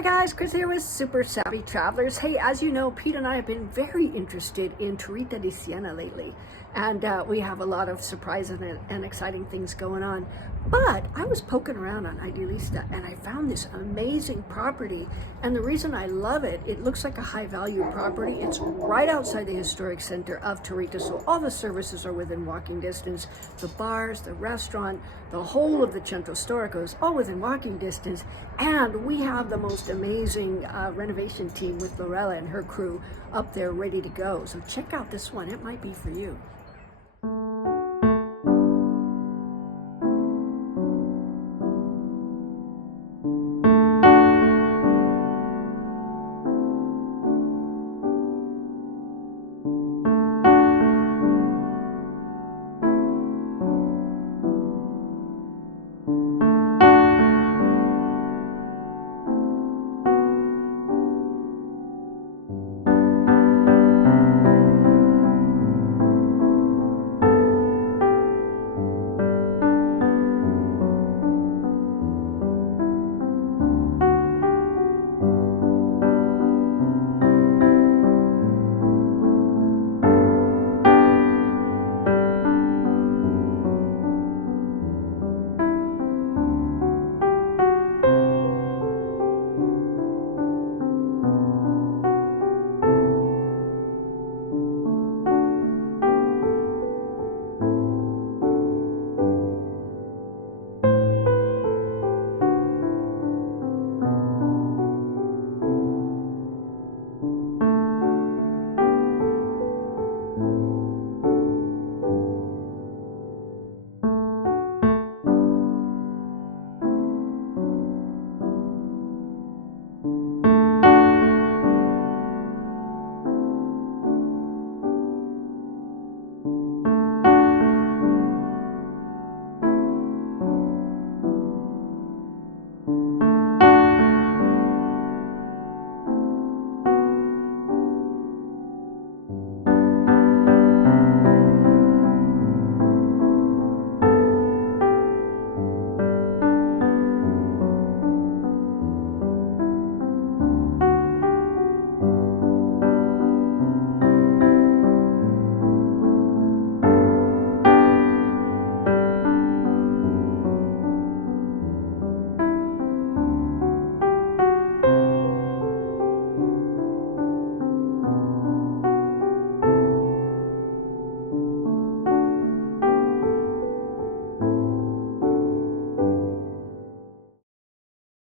Hi guys, Chris here with Super Savvy Travelers. Hey, as you know, Pete and I have been very interested in Torrita di Siena lately, and we have a lot of surprises and exciting things going on. But I was poking around on Idealista and I found this amazing property, and the reason I love it, it looks like a high value property. It's right outside the historic center of Torrita, so all the services are within walking distance. The bars, the restaurant, the whole of the Centro Storico is all within walking distance, and we have the most amazing renovation team with Lorella and her crew up there ready to go. So check out this one, it might be for you.